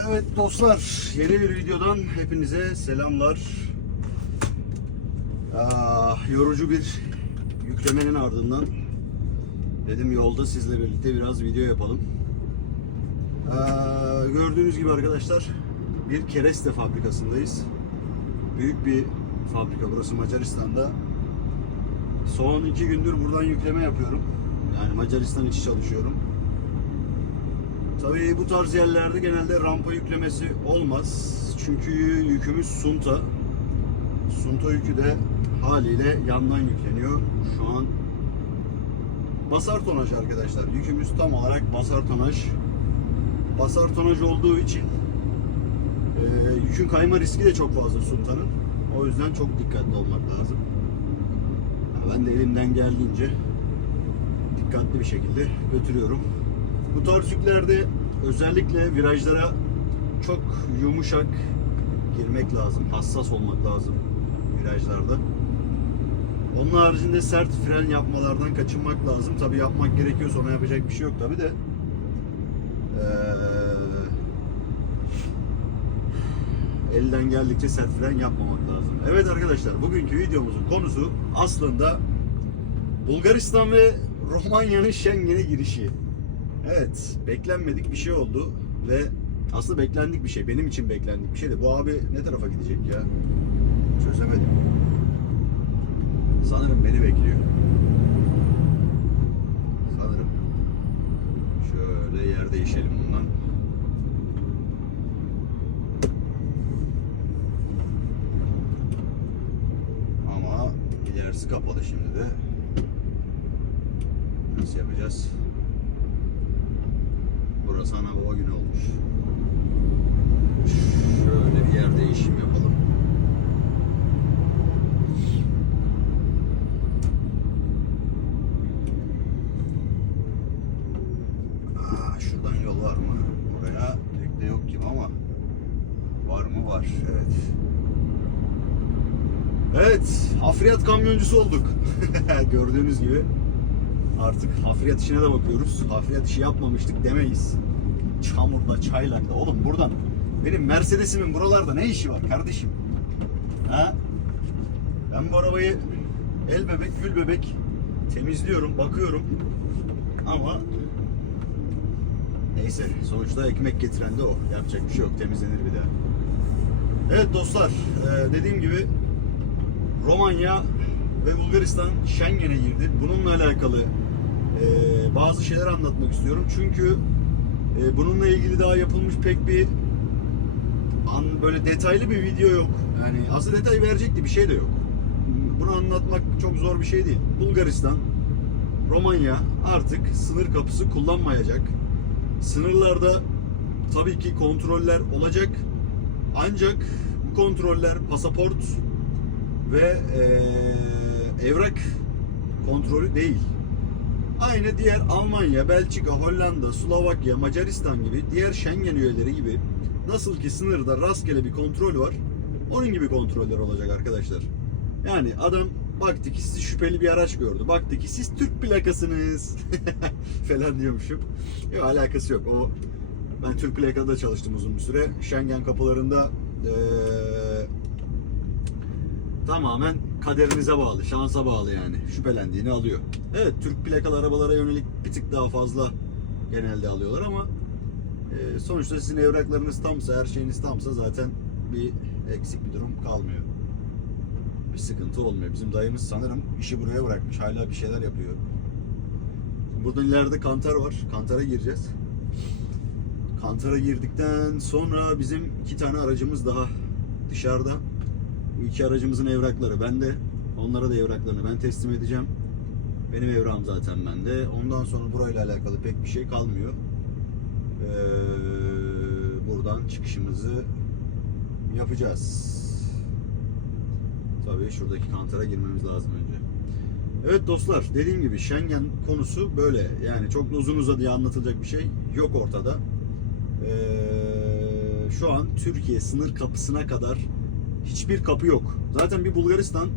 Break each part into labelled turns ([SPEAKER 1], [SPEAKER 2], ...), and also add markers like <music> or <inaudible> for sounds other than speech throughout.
[SPEAKER 1] Evet dostlar, yeni bir videodan hepinize selamlar. Ah, yorucu bir yüklemenin ardından dedim yolda sizle birlikte biraz video yapalım. Ah, gördüğünüz gibi arkadaşlar bir kereste fabrikasındayız. Büyük bir fabrika burası Macaristan'da. Son iki gündür buradan yükleme yapıyorum. Yani Macaristan içi çalışıyorum. Tabii bu tarz yerlerde genelde rampa yüklemesi olmaz. Çünkü yükümüz sunta. Sunta yükü de haliyle yandan yükleniyor. Şu an basar tonaj arkadaşlar. Yükümüz tam olarak basar tonaj. Basar tonaj olduğu için e, yükün kayma riski de çok fazla suntanın. O yüzden çok dikkatli olmak lazım. Ben de elimden geldiğince dikkatli bir şekilde götürüyorum. Bu tarz yüklerde özellikle virajlara çok yumuşak girmek lazım. Hassas olmak lazım virajlarda. Onun haricinde sert fren yapmalardan kaçınmak lazım. Tabi yapmak gerekiyor sonra yapacak bir şey yok tabi de. Ee, elden geldikçe sert fren yapmamak lazım. Evet arkadaşlar bugünkü videomuzun konusu aslında Bulgaristan ve Romanya'nın Schengen'e girişi. Evet, beklenmedik bir şey oldu ve aslında beklendik bir şey. Benim için beklendik bir şey de bu abi ne tarafa gidecek ya? Çözemedim. Sanırım beni bekliyor. Sanırım. Şöyle yer değişelim bundan. Ama ilerisi kapalı şimdi de. Nasıl yapacağız? Burası ana baba günü olmuş. Şöyle bir yer değişim yapalım. Aa, şuradan yol var mı? Buraya tekne yok gibi ama var mı? Var. Evet. Evet, hafriyat kamyoncusu olduk. <laughs> Gördüğünüz gibi artık hafriyat işine de bakıyoruz. Hafriyat işi yapmamıştık demeyiz. Çamurda, çaylakta. Oğlum buradan benim Mercedes'imin buralarda ne işi var kardeşim? Ha? Ben bu arabayı el bebek, gül bebek temizliyorum, bakıyorum. Ama neyse sonuçta ekmek getiren de o. Yapacak bir şey yok. Temizlenir bir daha. Evet dostlar, e, dediğim gibi Romanya ve Bulgaristan Schengen'e girdi. Bununla alakalı e, bazı şeyler anlatmak istiyorum. Çünkü e, bununla ilgili daha yapılmış pek bir an, böyle detaylı bir video yok. Yani aslında detay verecekti bir şey de yok. Bunu anlatmak çok zor bir şey değil. Bulgaristan, Romanya artık sınır kapısı kullanmayacak. Sınırlarda tabii ki kontroller olacak. Ancak bu kontroller pasaport ve eee, evrak kontrolü değil. Aynı diğer Almanya, Belçika, Hollanda, Slovakya, Macaristan gibi diğer Schengen üyeleri gibi nasıl ki sınırda rastgele bir kontrol var. Onun gibi kontroller olacak arkadaşlar. Yani adam baktı ki sizi şüpheli bir araç gördü. Baktı ki siz Türk plakasınız <laughs> falan diyormuşum. Yok alakası yok. O ben Türk plakada çalıştım uzun bir süre. Schengen kapılarında eee tamamen kaderinize bağlı, şansa bağlı yani. Şüphelendiğini alıyor. Evet, Türk plakalı arabalara yönelik bir tık daha fazla genelde alıyorlar ama e, sonuçta sizin evraklarınız tamsa, her şeyiniz tamsa zaten bir eksik bir durum kalmıyor. Bir sıkıntı olmuyor. Bizim dayımız sanırım işi buraya bırakmış. Hala bir şeyler yapıyor. Buradan ileride kantar var. Kantara gireceğiz. Kantara girdikten sonra bizim iki tane aracımız daha dışarıda. Bu iki aracımızın evrakları bende. Onlara da evraklarını ben teslim edeceğim. Benim evrağım zaten bende. Ondan sonra burayla alakalı pek bir şey kalmıyor. Ee, buradan çıkışımızı yapacağız. Tabii şuradaki kantara girmemiz lazım önce. Evet dostlar dediğim gibi Schengen konusu böyle. Yani çok uzun uzadıya anlatılacak bir şey yok ortada. Ee, şu an Türkiye sınır kapısına kadar hiçbir kapı yok. Zaten bir Bulgaristan,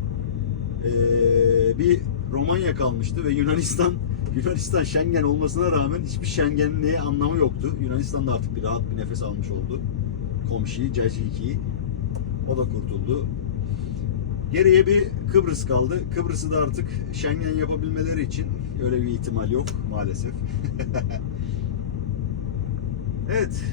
[SPEAKER 1] bir Romanya kalmıştı ve Yunanistan <laughs> Yunanistan Schengen olmasına rağmen hiçbir Schengenliğe anlamı yoktu. Yunanistan da artık bir rahat bir nefes almış oldu. Komşuyu, Caciki'yi. O da kurtuldu. Geriye bir Kıbrıs kaldı. Kıbrıs'ı da artık Schengen yapabilmeleri için öyle bir ihtimal yok maalesef. <laughs> evet.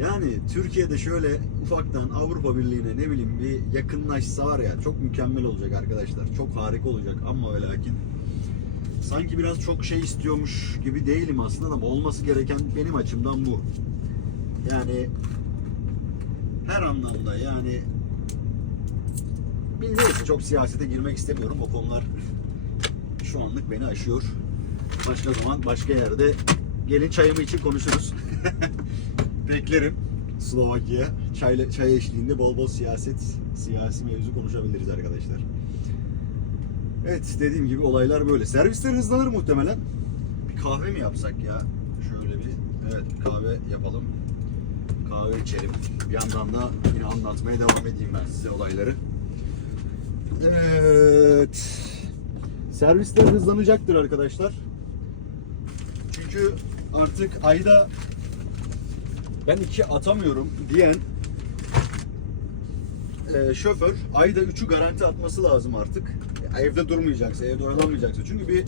[SPEAKER 1] Yani Türkiye'de şöyle ufaktan Avrupa Birliği'ne ne bileyim bir yakınlaşsa var ya çok mükemmel olacak arkadaşlar. Çok harika olacak ama ve lakin sanki biraz çok şey istiyormuş gibi değilim aslında ama olması gereken benim açımdan bu. Yani her anlamda yani Neyse çok siyasete girmek istemiyorum. O konular şu anlık beni aşıyor. Başka zaman başka yerde gelin çayımı için konuşuruz. <laughs> Beklerim. Slovakya çay, çay eşliğinde bol bol siyaset, siyasi mevzu konuşabiliriz arkadaşlar. Evet dediğim gibi olaylar böyle. Servisler hızlanır muhtemelen. Bir kahve mi yapsak ya? Şöyle bir evet bir kahve yapalım. Kahve içelim. Bir yandan da yine anlatmaya devam edeyim ben size olayları. Evet. Servisler hızlanacaktır arkadaşlar. Çünkü artık ayda ben iki atamıyorum diyen e, şoför ayda üçü garanti atması lazım artık. Evde durmayacaksa, evde oyalamayacaksa. Çünkü bir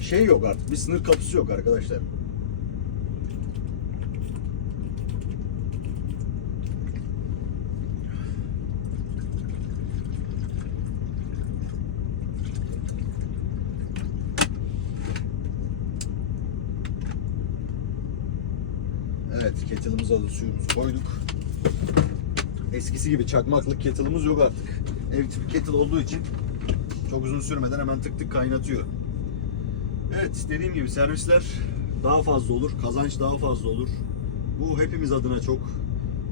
[SPEAKER 1] şey yok artık. Bir sınır kapısı yok arkadaşlar. Evet, kettle'ımıza da suyumuzu koyduk. Eskisi gibi çakmaklık kettle'ımız yok artık. Ev tipi kettle olduğu için çok uzun sürmeden hemen tık tık kaynatıyor. Evet, dediğim gibi servisler daha fazla olur, kazanç daha fazla olur. Bu hepimiz adına çok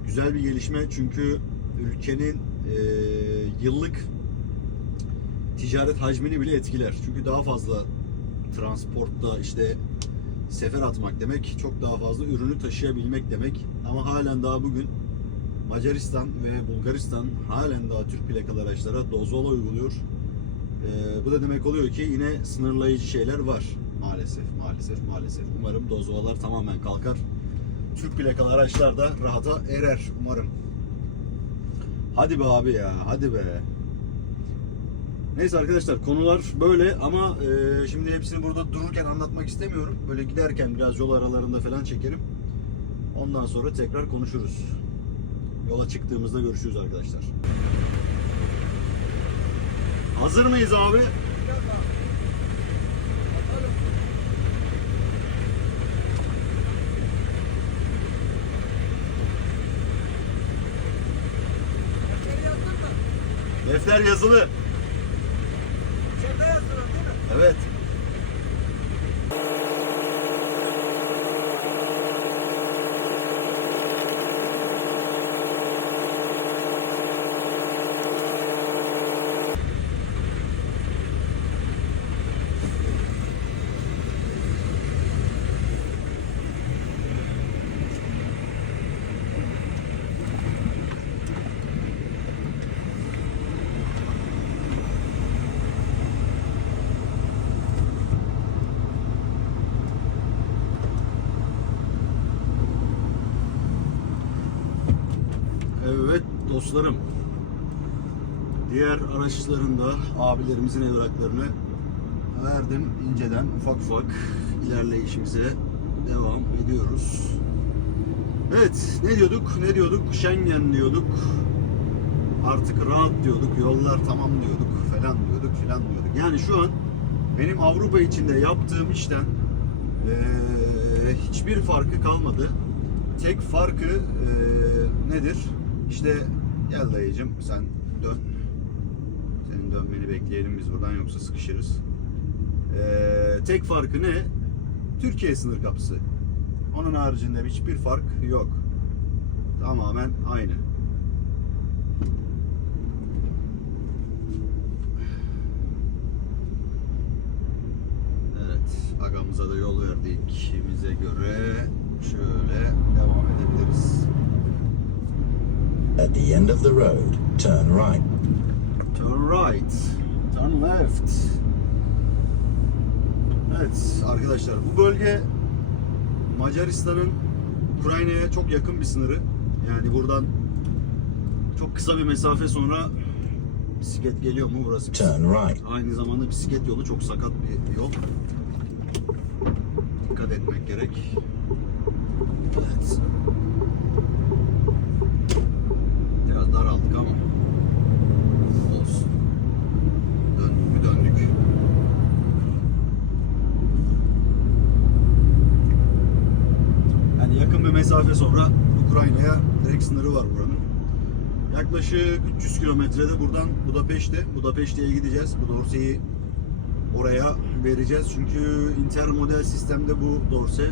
[SPEAKER 1] güzel bir gelişme çünkü ülkenin eee, yıllık ticaret hacmini bile etkiler. Çünkü daha fazla transportta işte sefer atmak demek çok daha fazla ürünü taşıyabilmek demek. Ama halen daha bugün Macaristan ve Bulgaristan halen daha Türk plakalı araçlara dozvola uyguluyor. Ee, bu da demek oluyor ki yine sınırlayıcı şeyler var. Maalesef, maalesef, maalesef. Umarım dozvolalar tamamen kalkar. Türk plakalı araçlar da rahata erer umarım. Hadi be abi ya, hadi be. Neyse arkadaşlar konular böyle ama e, şimdi hepsini burada dururken anlatmak istemiyorum. Böyle giderken biraz yol aralarında falan çekerim. Ondan sonra tekrar konuşuruz. Yola çıktığımızda görüşürüz arkadaşlar. Hazır mıyız abi? Defter yazılı. Evet. Evet dostlarım. Diğer araçlarında abilerimizin evraklarını verdim inceden ufak ufak ilerleyişimize devam ediyoruz. Evet ne diyorduk ne diyorduk Schengen diyorduk artık rahat diyorduk yollar tamam diyorduk falan diyorduk filan diyorduk. Yani şu an benim Avrupa içinde yaptığım işten eee, hiçbir farkı kalmadı. Tek farkı eee, nedir? İşte gel dayıcım sen dön. Senin dönmeni bekleyelim biz buradan yoksa sıkışırız. Eee, tek farkı ne? Türkiye sınır kapısı. Onun haricinde hiçbir fark yok. Tamamen aynı. Evet, agamıza da yol verdiğimize göre şöyle devam edebiliriz.
[SPEAKER 2] At the end of the road, turn right.
[SPEAKER 1] Turn right, turn left. Evet arkadaşlar bu bölge Macaristan'ın Ukrayna'ya çok yakın bir sınırı. Yani buradan çok kısa bir mesafe sonra bisiklet geliyor mu burası?
[SPEAKER 2] Turn right.
[SPEAKER 1] Aynı zamanda bisiklet yolu çok sakat bir yol. Dikkat etmek gerek. Evet. Biraz daraldık ama olsun. Döndük mü döndük. Yani yakın bir mesafe sonra Ukrayna'ya direkt sınırı var buranın. Yaklaşık 300 kilometrede buradan Budapeşte. Budapeşte'ye gideceğiz. Bu dorseyi oraya vereceğiz. Çünkü intermodel sistemde bu dorse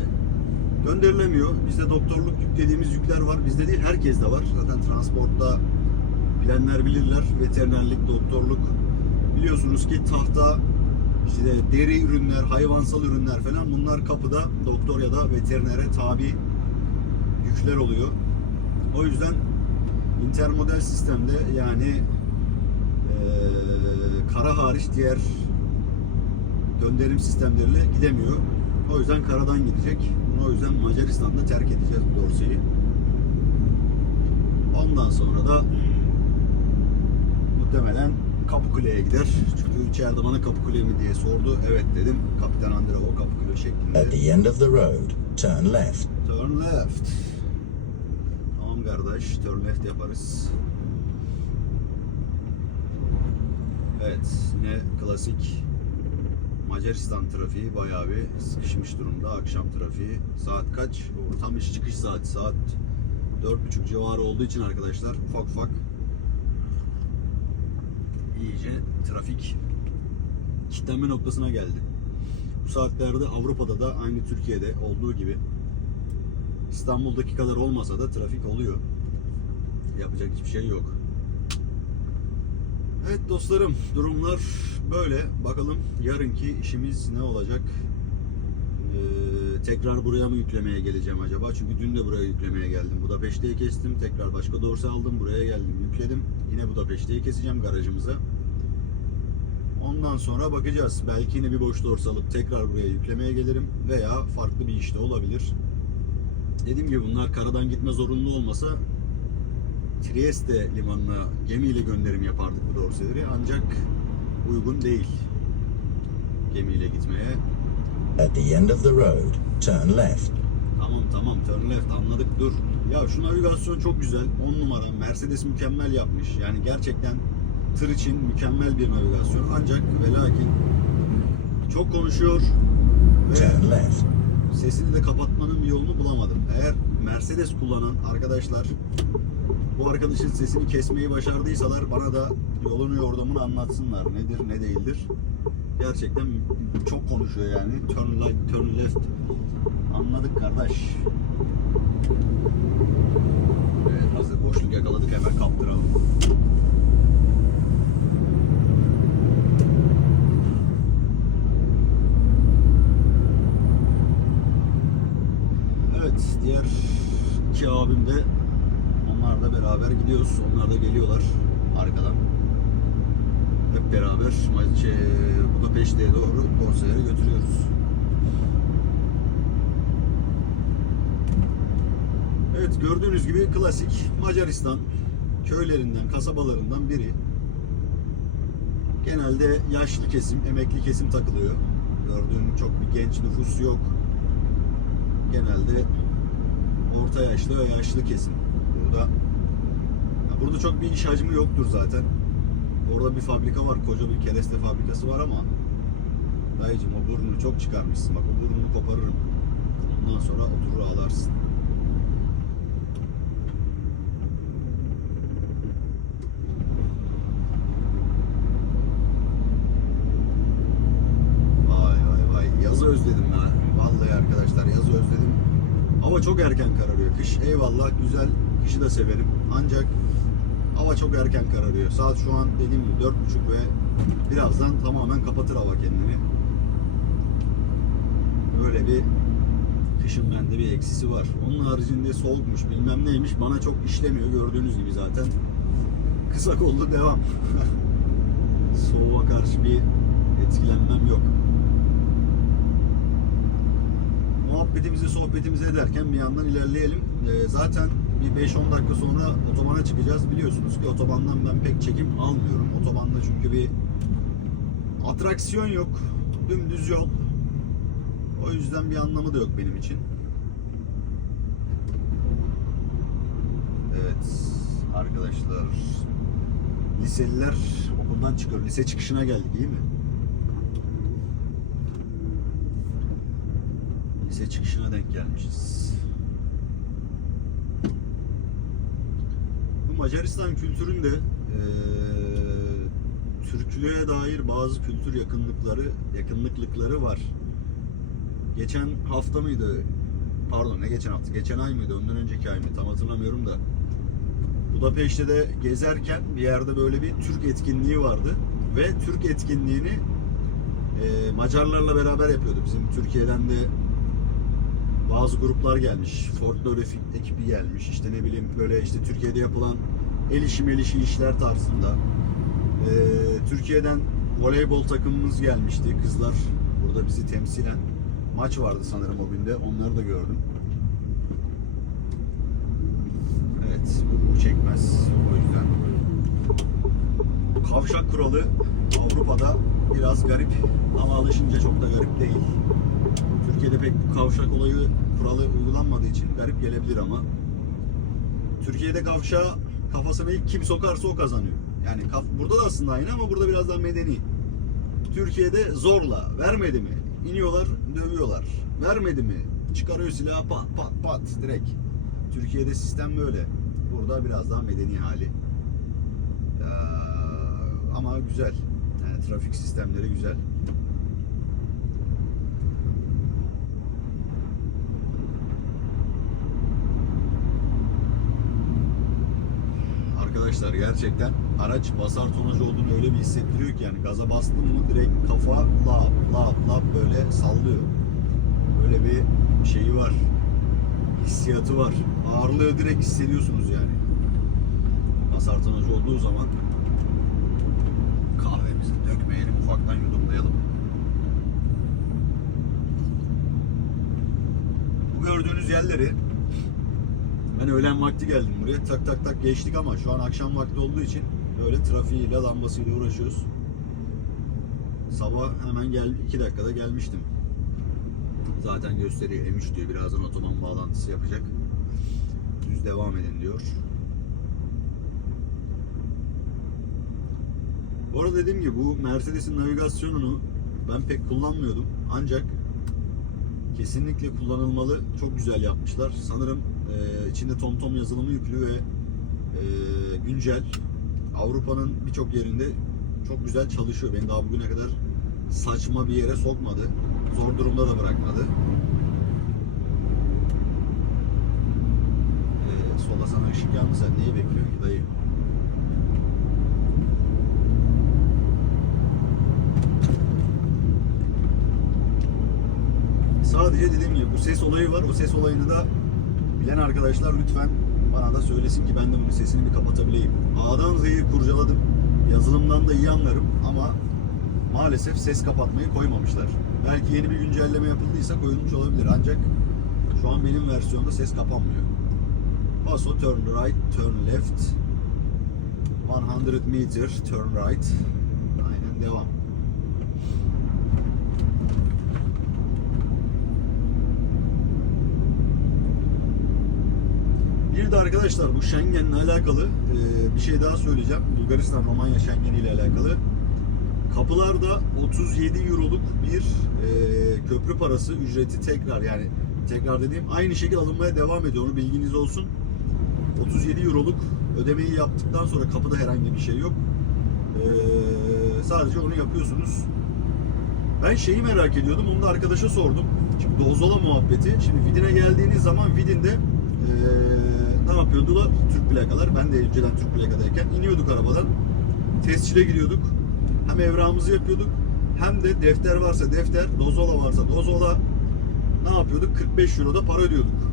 [SPEAKER 1] gönderilemiyor. Bizde doktorluk yük dediğimiz yükler var. Bizde değil herkeste var. Zaten transportta bilenler bilirler. Veterinerlik, doktorluk. Biliyorsunuz ki tahta, işte deri ürünler, hayvansal ürünler falan bunlar kapıda doktor ya da veterinere tabi yükler oluyor. O yüzden intermodel sistemde yani eee, kara hariç diğer gönderim sistemleriyle gidemiyor. O yüzden karadan gidecek. Bunu o yüzden Macaristan'da terk edeceğiz bu dorseyi. Ondan sonra da muhtemelen Kapıkule'ye gider. Çünkü içeride bana Kapıkule mi diye sordu. Evet dedim. Kapitan Andrevo Kapıkule
[SPEAKER 2] At
[SPEAKER 1] şeklinde.
[SPEAKER 2] the end of the road, turn left.
[SPEAKER 1] Turn left. Kardeş, turn left yaparız. Evet, yine klasik Macaristan trafiği bayağı bir sıkışmış durumda. Akşam trafiği. Saat kaç? Tam iş çıkış saati. Saat 4.30 civarı olduğu için arkadaşlar ufak ufak iyice trafik kilitlenme noktasına geldi. Bu saatlerde Avrupa'da da aynı Türkiye'de olduğu gibi İstanbul'daki kadar olmasa da trafik oluyor. Yapacak hiçbir şey yok. Evet dostlarım durumlar böyle. Bakalım yarınki işimiz ne olacak? Ee, tekrar buraya mı yüklemeye geleceğim acaba? Çünkü dün de buraya yüklemeye geldim. Budapeşte'yi kestim. Tekrar başka dorsa aldım. Buraya geldim yükledim. Yine Budapeşte'yi keseceğim garajımıza. Ondan sonra bakacağız. Belki yine bir boş dorsa alıp tekrar buraya yüklemeye gelirim. Veya farklı bir işte olabilir. Dediğim gibi bunlar karadan gitme zorunlu olmasa Trieste limanına gemiyle gönderim yapardık bu dorseleri. Ancak uygun değil gemiyle gitmeye.
[SPEAKER 2] At the end of the road, turn left.
[SPEAKER 1] Tamam tamam turn left anladık dur. Ya şu navigasyon çok güzel. 10 numara. Mercedes mükemmel yapmış. Yani gerçekten tır için mükemmel bir navigasyon. Ancak ve lakin çok konuşuyor ve sesini de kapatmanın bir yolunu bulamadım. Eğer Mercedes kullanan arkadaşlar bu arkadaşın sesini kesmeyi başardıysalar bana da yolunu yordamını anlatsınlar. Nedir ne değildir. Gerçekten çok konuşuyor yani. Turn right, turn left. Anladık kardeş. Evet hazır boşluk yakaladık hemen kaptıralım. Evet, diğer iki abim de onlar da beraber gidiyoruz. Onlar da geliyorlar arkadan. Hep beraber şey, Budapeşte'ye doğru konsere götürüyoruz. Evet, gördüğünüz gibi klasik Macaristan köylerinden, kasabalarından biri. Genelde yaşlı kesim, emekli kesim takılıyor. Gördüğün çok bir genç nüfus yok genelde orta yaşlı ve yaşlı kesim burada. Ya burada çok bir iş hacmi yoktur zaten. Orada bir fabrika var, koca bir kereste fabrikası var ama dayıcım o burnunu çok çıkarmışsın. Bak o burnunu koparırım. Ondan sonra oturur ağlarsın. Vay vay vay. Yazı özledim ya. Vallahi arkadaşlar yazı özledim. Hava çok erken kararıyor. Kış eyvallah güzel. Kışı da severim. Ancak hava çok erken kararıyor. Saat şu an dediğim gibi dört buçuk ve birazdan tamamen kapatır hava kendini. Böyle bir kışın bende bir eksisi var. Onun haricinde soğukmuş bilmem neymiş bana çok işlemiyor gördüğünüz gibi zaten. <laughs> Kısa kollu devam. <laughs> Soğuğa karşı bir etkilenmem yok. Muhabbetimizi, sohbetimizi ederken bir yandan ilerleyelim. Ee, zaten bir 5-10 dakika sonra otobana çıkacağız. Biliyorsunuz ki otobandan ben pek çekim almıyorum. Otobanda çünkü bir atraksiyon yok. Dümdüz yol. O yüzden bir anlamı da yok benim için. Evet arkadaşlar. Liseliler okuldan çıkıyor. Lise çıkışına geldik iyi mi? Lise çıkışına denk gelmişiz. Bu Macaristan kültüründe eee Türklüğe dair bazı kültür yakınlıkları, yakınlıklıkları var. Geçen hafta mıydı? Pardon ne geçen hafta? Geçen ay mıydı? Ondan önceki ay mı? Tam hatırlamıyorum da. Budapeşte de gezerken bir yerde böyle bir Türk etkinliği vardı. Ve Türk etkinliğini e, Macarlarla beraber yapıyordu. Bizim Türkiye'den de bazı gruplar gelmiş. Folklor efi- ekibi gelmiş. İşte ne bileyim böyle işte Türkiye'de yapılan el işi mel işler tarzında. E, Türkiye'den voleybol takımımız gelmişti. Kızlar burada bizi temsilen. Maç vardı sanırım o günde. Onları da gördüm. Evet, bu çekmez. O yüzden. Kavşak kuralı Avrupa'da biraz garip ama alışınca çok da garip değil. Türkiye'de pek bu kavşak olayı kuralı uygulanmadığı için garip gelebilir ama Türkiye'de kavşağa kafasına ilk kim sokarsa o kazanıyor. Yani burada da aslında aynı ama burada biraz daha medeni. Türkiye'de zorla vermedi mi? İniyorlar, dövüyorlar. Vermedi mi? Çıkarıyor silahı pat pat pat direkt. Türkiye'de sistem böyle. Burada biraz daha medeni hali. Ee, ama güzel. Yani trafik sistemleri güzel. Arkadaşlar gerçekten araç basar tonajı olduğunu öyle bir hissettiriyor ki yani gaza bastın mı direkt kafa lap lap lap böyle sallıyor. Böyle bir şeyi var. Hissiyatı var. Ağırlığı direkt hissediyorsunuz yani. Basar tonajı olduğu zaman kahvemizi dökmeyelim ufaktan yudumlayalım. Bu gördüğünüz yerleri ben öğlen vakti geldim buraya. Tak tak tak geçtik ama şu an akşam vakti olduğu için böyle trafiğiyle, lambasıyla uğraşıyoruz. Sabah hemen gel 2 dakikada gelmiştim. Zaten gösteriyor M3 diyor. Birazdan otoban bağlantısı yapacak. Düz devam edin diyor. Bu arada dediğim gibi bu Mercedes'in navigasyonunu ben pek kullanmıyordum. Ancak kesinlikle kullanılmalı. Çok güzel yapmışlar. Sanırım e, içinde TomTom yazılımı yüklü ve e, güncel. Avrupa'nın birçok yerinde çok güzel çalışıyor. Beni daha bugüne kadar saçma bir yere sokmadı. Zor durumda da bırakmadı. E, sola sana ışık yandı sen neyi bekliyorsun ki dayı? Sadece dediğim gibi bu ses olayı var. O ses olayını da bilen arkadaşlar lütfen bana da söylesin ki ben de bunun sesini bir kapatabileyim. A'dan Z'yi kurcaladım. Yazılımdan da iyi anlarım ama maalesef ses kapatmayı koymamışlar. Belki yeni bir güncelleme yapıldıysa koyulmuş olabilir ancak şu an benim versiyonda ses kapanmıyor. Paso turn right, turn left. 100 meter turn right. Aynen devam. Bir de arkadaşlar bu Schengen'le alakalı e, bir şey daha söyleyeceğim. Bulgaristan Romanya Schengen ile alakalı. Kapılarda 37 euroluk bir e, köprü parası ücreti tekrar yani tekrar dediğim aynı şekilde alınmaya devam ediyor. Onu bilginiz olsun. 37 euroluk ödemeyi yaptıktan sonra kapıda herhangi bir şey yok. E, sadece onu yapıyorsunuz. Ben şeyi merak ediyordum. Bunu da arkadaşa sordum. Şimdi Dozola muhabbeti. Şimdi Vidin'e geldiğiniz zaman Vidin'de eee ne yapıyordular? Türk plakalar. Ben de önceden Türk plakadayken iniyorduk arabadan. Tescile gidiyorduk. Hem evrağımızı yapıyorduk. Hem de defter varsa defter, dozola varsa dozola ne yapıyorduk? 45 euro da para ödüyorduk.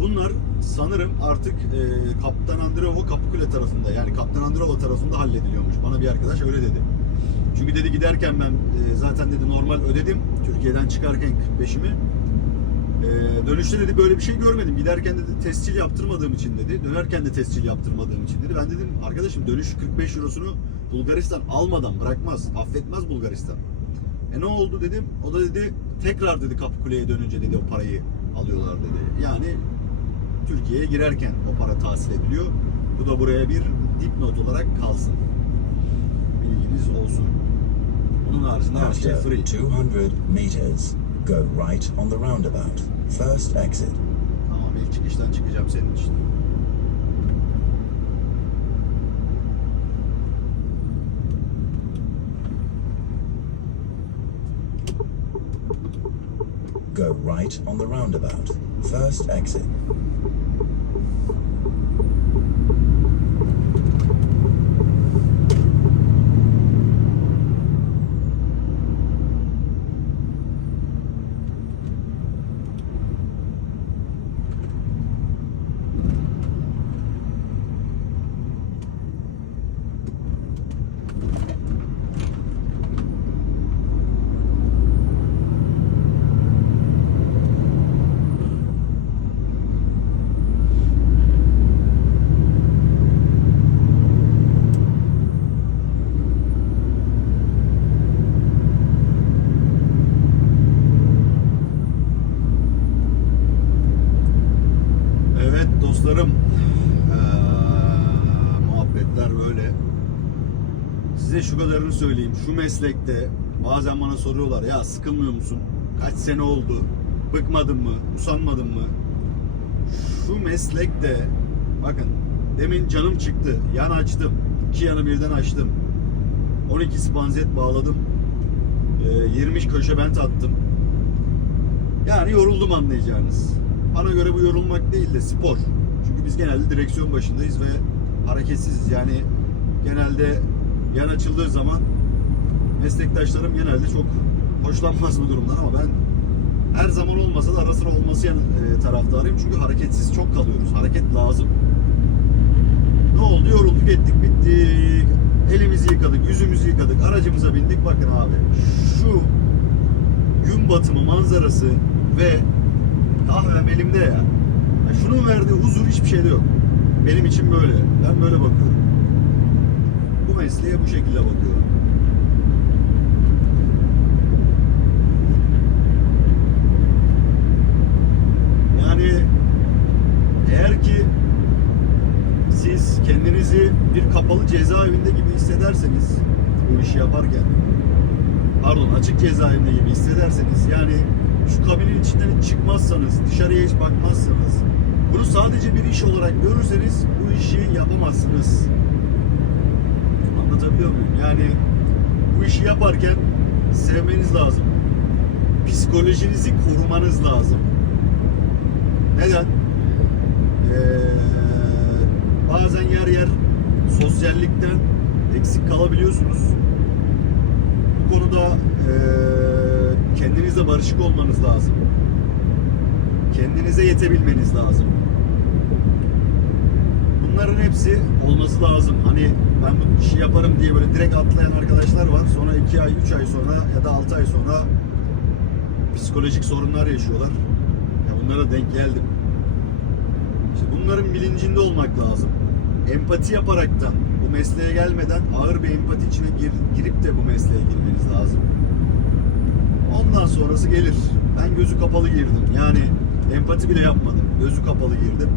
[SPEAKER 1] Bunlar sanırım artık eee Kaptan Andrevo Kapıkule tarafında yani Kaptan Andrevo tarafında hallediliyormuş. Bana bir arkadaş öyle dedi. Çünkü dedi giderken ben e, zaten dedi normal ödedim. Türkiye'den çıkarken 45'imi. E, dönüşte dedi böyle bir şey görmedim. Giderken dedi tescil yaptırmadığım için dedi. Dönerken de tescil yaptırmadığım için dedi. Ben dedim arkadaşım dönüş 45 eurosunu Bulgaristan almadan bırakmaz. Affetmez Bulgaristan. E ne oldu dedim. O da dedi tekrar dedi Kapıkule'ye dönünce dedi o parayı alıyorlar dedi. Yani Türkiye'ye girerken o para tahsil ediliyor. Bu da buraya bir dipnot olarak kalsın. Bilginiz olsun. Bunun haricinde her şey free.
[SPEAKER 2] 200 meters, go right on the roundabout. First exit.
[SPEAKER 1] Tamam ilk çıkıştan çıkacağım senin için.
[SPEAKER 2] Go right on the roundabout. First exit.
[SPEAKER 1] Evet dostlarım. Eee, muhabbetler böyle. Kadarını söyleyeyim. Şu meslekte bazen bana soruyorlar ya sıkılmıyor musun? Kaç sene oldu? Bıkmadın mı? Usanmadın mı? Şu meslekte bakın demin canım çıktı. Yan açtım. iki yanı birden açtım. 12 spanzet bağladım. Eee, 20 köşe bent attım. Yani yoruldum anlayacağınız. Bana göre bu yorulmak değil de spor. Çünkü biz genelde direksiyon başındayız ve hareketsiziz. Yani genelde yan açıldığı zaman meslektaşlarım genelde çok hoşlanmaz bu durumdan ama ben her zaman olmasa da ara sıra olması yan, e, taraftarıyım. Çünkü hareketsiz çok kalıyoruz. Hareket lazım. Ne oldu? Yorulduk ettik bittik. Elimizi yıkadık, yüzümüzü yıkadık, aracımıza bindik. Bakın abi şu gün batımı manzarası ve kahvem elimde ya şunun verdiği huzur hiçbir şeyde yok. Benim için böyle. Ben böyle bakıyorum. Bu mesleğe bu şekilde bakıyorum. Yani eğer ki siz kendinizi bir kapalı cezaevinde gibi hissederseniz bu işi yaparken pardon açık cezaevinde gibi hissederseniz yani şu kabinin içinden hiç çıkmazsanız dışarıya hiç bakmazsanız bunu sadece bir iş olarak görürseniz bu işi yapamazsınız. Anlatabiliyor muyum? Yani bu işi yaparken sevmeniz lazım. Psikolojinizi korumanız lazım. Neden? Ee, bazen yer yer sosyallikten eksik kalabiliyorsunuz. Bu konuda eee kendinizle barışık olmanız lazım. Kendinize yetebilmeniz lazım. Bunların hepsi olması lazım. Hani ben bu işi yaparım diye böyle direkt atlayan arkadaşlar var. Sonra 2 ay, 3 ay sonra ya da 6 ay sonra psikolojik sorunlar yaşıyorlar. Ya bunlara denk geldim. İşte bunların bilincinde olmak lazım. Empati yaparaktan bu mesleğe gelmeden ağır bir empati içine gir- girip de bu mesleğe girmeniz lazım. Ondan sonrası gelir. Ben gözü kapalı girdim. Yani empati bile yapmadım. Gözü kapalı girdim.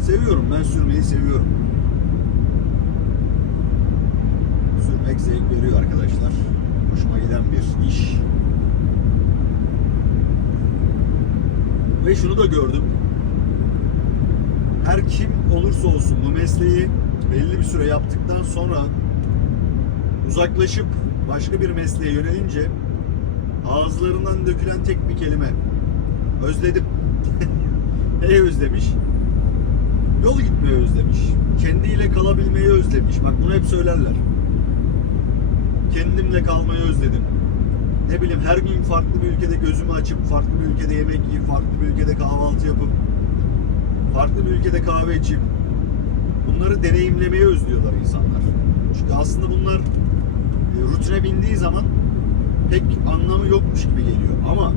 [SPEAKER 1] Seviyorum. Ben sürmeyi seviyorum. Sürmek zevk veriyor arkadaşlar. Hoşuma giden bir iş. Ve şunu da gördüm. Her kim olursa olsun bu mesleği belli bir süre yaptıktan sonra uzaklaşıp başka bir mesleğe yönelince ağızlarından dökülen tek bir kelime. Özledim. <laughs> Neyi özlemiş? Yol gitmeyi özlemiş. Kendiyle kalabilmeyi özlemiş. Bak bunu hep söylerler. Kendimle kalmayı özledim. Ne bileyim her gün farklı bir ülkede gözümü açıp farklı bir ülkede yemek yiyip farklı bir ülkede kahvaltı yapıp farklı bir ülkede kahve içip bunları deneyimlemeyi özlüyorlar insanlar. Çünkü aslında bunlar e, rutine bindiği zaman pek anlamı yokmuş gibi geliyor. Ama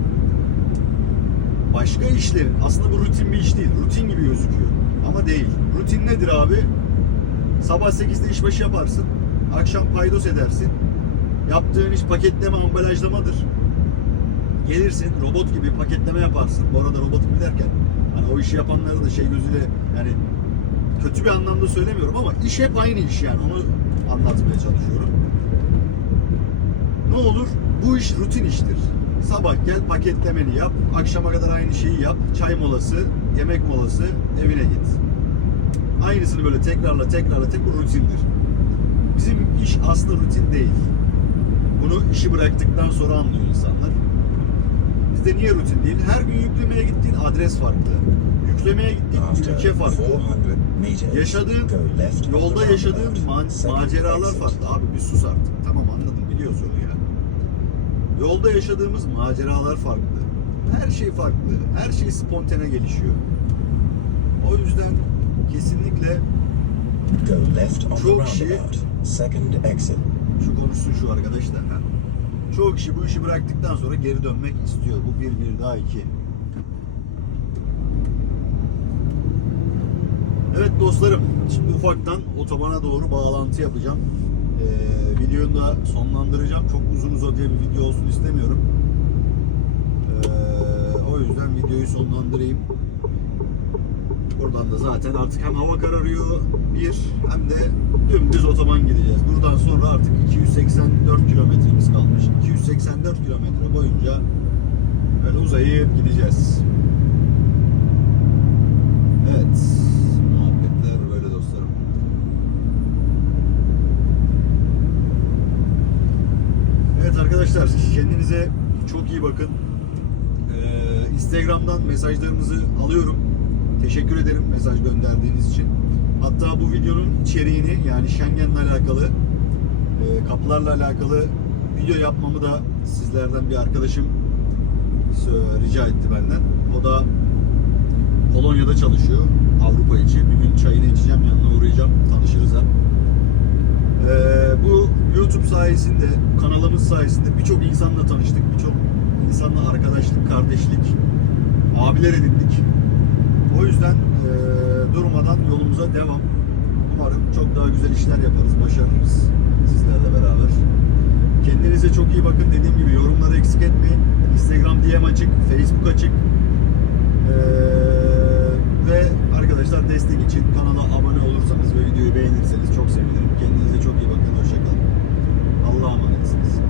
[SPEAKER 1] başka işlerin aslında bu rutin bir iş değil. Rutin gibi gözüküyor. Ama değil. Rutin nedir abi? Sabah 8'de işbaşı yaparsın. Akşam paydos edersin. Yaptığın iş paketleme, ambalajlamadır. Gelirsin robot gibi paketleme yaparsın. Bu arada robot derken hani o işi yapanları da şey gözüyle yani kötü bir anlamda söylemiyorum ama iş hep aynı iş yani onu anlatmaya çalışıyorum. Ne olur? Bu iş rutin iştir. Sabah gel paketlemeni yap, akşama kadar aynı şeyi yap, çay molası, yemek molası, evine git. Aynısını böyle tekrarla tekrarla tek bu rutindir. Bizim iş aslında rutin değil. Bunu işi bıraktıktan sonra anlıyor insanlar. Bizde niye rutin değil? Her gün yüklemeye gittiğin adres farklı. Yüklemeye gittiğin ülke farklı.
[SPEAKER 2] 400 meters,
[SPEAKER 1] Yaşadığın, yolda yaşadığın maceralar farklı. Abi bir sus artık. Tamam anladım biliyorsun ya. Yolda yaşadığımız maceralar farklı. Her şey farklı. Her şey spontane gelişiyor. O yüzden kesinlikle Çok
[SPEAKER 2] exit.
[SPEAKER 1] Şu konuşsun şu arkadaş da. Ha. Çoğu kişi bu işi bıraktıktan sonra geri dönmek istiyor. Bu bir bir daha iki. Evet dostlarım, şimdi ufaktan otobana doğru bağlantı yapacağım. Ee, videoyu da sonlandıracağım. Çok uzun uzadıya bir video olsun istemiyorum. Ee, o yüzden videoyu sonlandırayım. Buradan da zaten artık hem hava kararıyor bir hem de dümdüz otoban gideceğiz. Buradan sonra artık 284 kilometremiz kalmış. 284 kilometre boyunca böyle uzayıp gideceğiz. Evet. Muhabbetler böyle dostlarım. Evet arkadaşlar kendinize çok iyi bakın. Ee, Instagram'dan mesajlarınızı alıyorum. Teşekkür ederim mesaj gönderdiğiniz için. Hatta bu videonun içeriğini yani Schengen'le alakalı, e, kapılarla alakalı video yapmamı da sizlerden bir arkadaşım rica etti benden. O da Polonya'da çalışıyor Avrupa içi. Bir gün çayını içeceğim, yanına uğrayacağım, tanışırız hem. Ee, bu YouTube sayesinde, kanalımız sayesinde birçok insanla tanıştık. Birçok insanla arkadaşlık, kardeşlik, abiler edindik. O yüzden durmadan yolumuza devam. Umarım çok daha güzel işler yaparız, başarırız sizlerle beraber. Kendinize çok iyi bakın. Dediğim gibi yorumları eksik etmeyin. Instagram DM açık, Facebook açık. Ee, ve arkadaşlar destek için kanala abone olursanız ve videoyu beğenirseniz çok sevinirim. Kendinize çok iyi bakın. Hoşçakalın. Allah'a emanetsiniz.